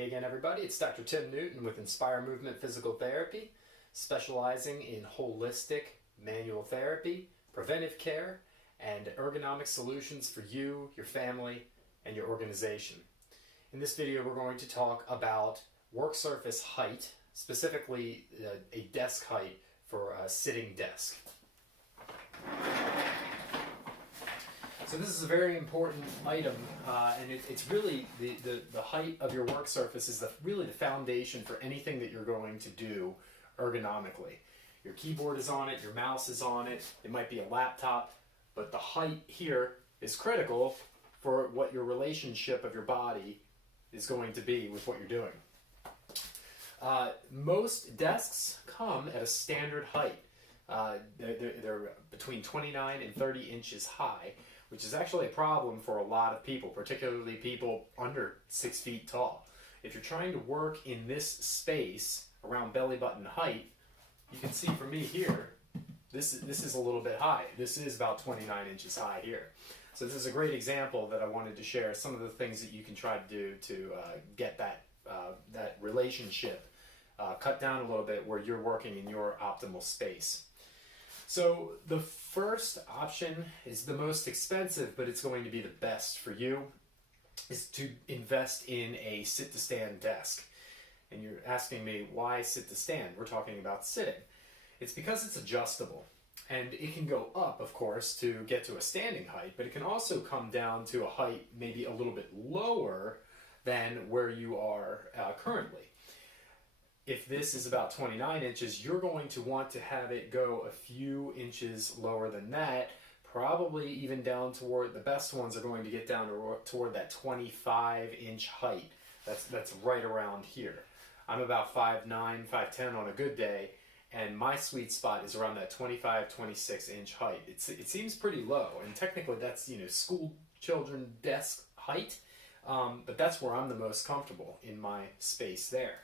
Hey again, everybody. It's Dr. Tim Newton with Inspire Movement Physical Therapy, specializing in holistic manual therapy, preventive care, and ergonomic solutions for you, your family, and your organization. In this video, we're going to talk about work surface height, specifically a desk height for a sitting desk. So this is a very important item, and it's really the height of your work surface is really the foundation for anything that you're going to do ergonomically. Your keyboard is on it, your mouse is on it, it might be a laptop, but the height here is critical for what your relationship of your body is going to be with what you're doing. Most desks come at a standard height. They're between 29 and 30 inches high, which is actually a problem for a lot of people, particularly people under 6 feet tall. If you're trying to work in this space around belly button height, you can see for me here, this is a little bit high. This is about 29 inches high here. So this is a great example that I wanted to share some of the things that you can try to do to get that relationship cut down a little bit where you're working in your optimal space. So the first option is the most expensive, but it's going to be the best for you, is to invest in a sit-to-stand desk. And you're asking me, why sit-to-stand? We're talking about sitting. It's because it's adjustable. And it can go up, of course, to get to a standing height, but it can also come down to a height maybe a little bit lower than where you are currently. If this is about 29 inches, you're going to want to have it go a few inches lower than that, probably even down toward, the best ones are going to get down toward that 25-inch height. That's right around here. I'm about 5'9", 5'10" on a good day, and my sweet spot is around that 25, 26-inch height. It seems pretty low, and technically that's, school children desk height, but that's where I'm the most comfortable in my space there.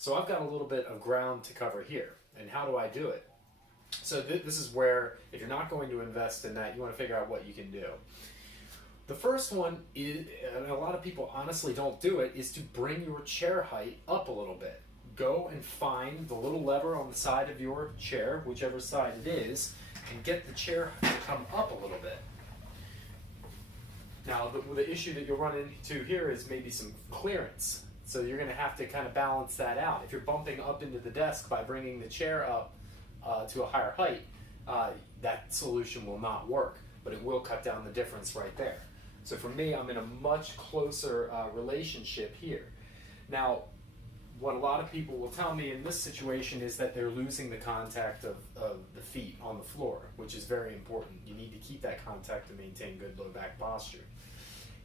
So I've got a little bit of ground to cover here. And how do I do it? So this is where, if you're not going to invest in that, you want to figure out what you can do. The first one is, and a lot of people honestly don't do it, is to bring your chair height up a little bit. Go and find the little lever on the side of your chair, whichever side it is, and get the chair to come up a little bit. Now, the issue that you'll run into here is maybe some clearance. So you're going to have to kind of balance that out. If you're bumping up into the desk by bringing the chair up to a higher height, that solution will not work, but it will cut down the difference right there. So for me, I'm in a much closer relationship here. Now, what a lot of people will tell me in this situation is that they're losing the contact of the feet on the floor, which is very important. You need to keep that contact to maintain good low back posture.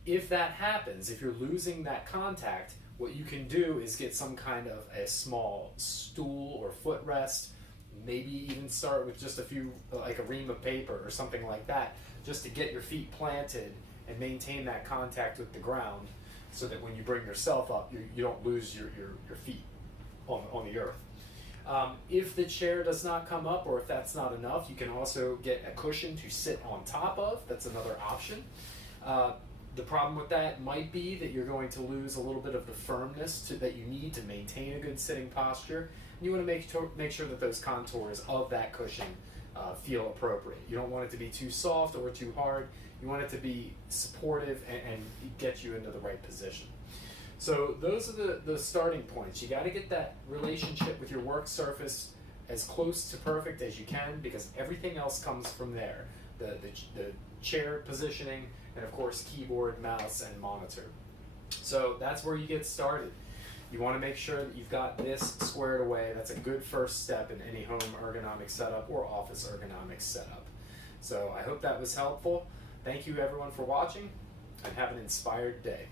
If that happens, if you're losing that contact, what you can do is get some kind of a small stool or footrest, maybe even start with just a few, like a ream of paper or something like that, just to get your feet planted and maintain that contact with the ground so that when you bring yourself up, you don't lose your feet on the earth. If the chair does not come up, or if that's not enough, you can also get a cushion to sit on top of. That's another option. The problem with that might be that you're going to lose a little bit of the firmness that you need to maintain a good sitting posture. And you want to make sure that those contours of that cushion feel appropriate. You don't want it to be too soft or too hard. You want it to be supportive and get you into the right position. So those are the starting points. You got to get that relationship with your work surface as close to perfect as you can, because everything else comes from there. The chair positioning, and of course keyboard, mouse, and monitor. So that's where you get started. You want to make sure that you've got this squared away. That's a good first step in any home ergonomic setup or office ergonomic setup. So I hope that was helpful. Thank you everyone for watching, and have an inspired day.